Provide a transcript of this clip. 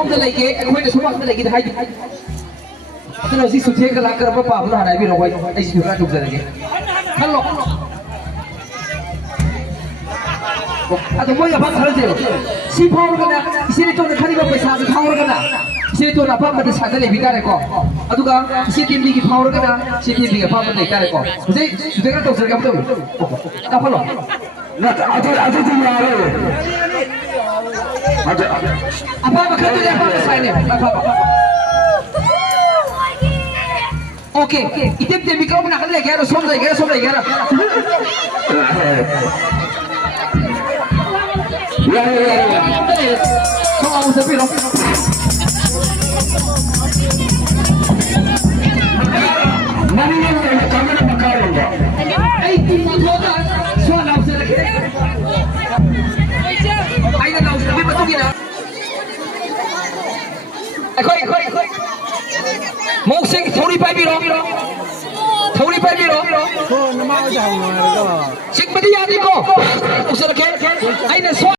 सोम लेके अखोइने सोम लेके हाई अदुना जि सुथे कला करब पाबना हानाय बि रबाय आई जि दुरा दुजरगे खल्लो अदु मोय अबा खरजे सि फावरगना इसिनि तो खानिबा पैसा फावरगना इसिनि तो नाफा मदे सादा लेबि तारे को अदुगा इसि टीमनि की फावरगना सि टीमनि की फावरगना ले तारे को जे सुथेगा दुजरगे अब दा फलो ना अदु यारो apa bakal tu apa saya apa oke itip dia mikro nak lagi ada som lagi ada ya so aku sepi loh mana yang kamera bakal enggak tim motor so nak lagi ai dah tahu tapi betul gila khoi một sinh thâu đi bay đi rồi sinh bắt đi ăn đi cô, usah lagi, ai nak